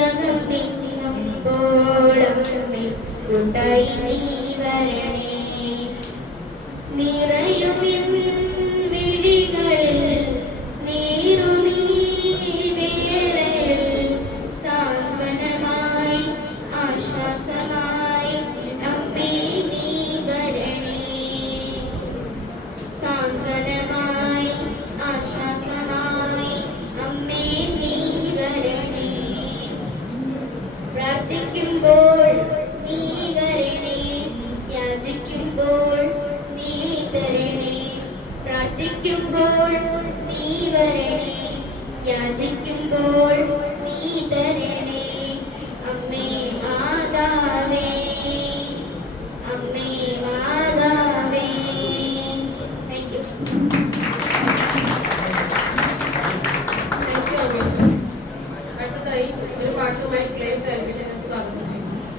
ജഗമിങ്ങുമ്പോളമ്മേ കൂട്ടായി നീ വരണേ. നിറയുമിൻ മിഴികളിൽ നീറുമീ വേളയിൽ സാന്ത്വനമായി ആശ്വാസമായി അമ്മേ നീ വരണേ. സാന്ത്വനമായി ആശ്വാസമായി അമ്മേ നീ വരണേ. പ്രാർത്ഥിക്കുമ്പോൾ നീ വരണേ, യാചിക്കുമ്പോൾ നീ തരണേ. പ്രാർത്ഥിക്കുമ്പോൾ നീ വരണേ, യാചിക്കുമ്പോൾ നീ തരണേ. അമ്മേ മാതാവേ, അമ്മേ മാതാവേ. Thank you. താങ്ക് യു അമ്മ. അടുത്തതായി ഒരു പാട്ടുമായി ക്ലേസ്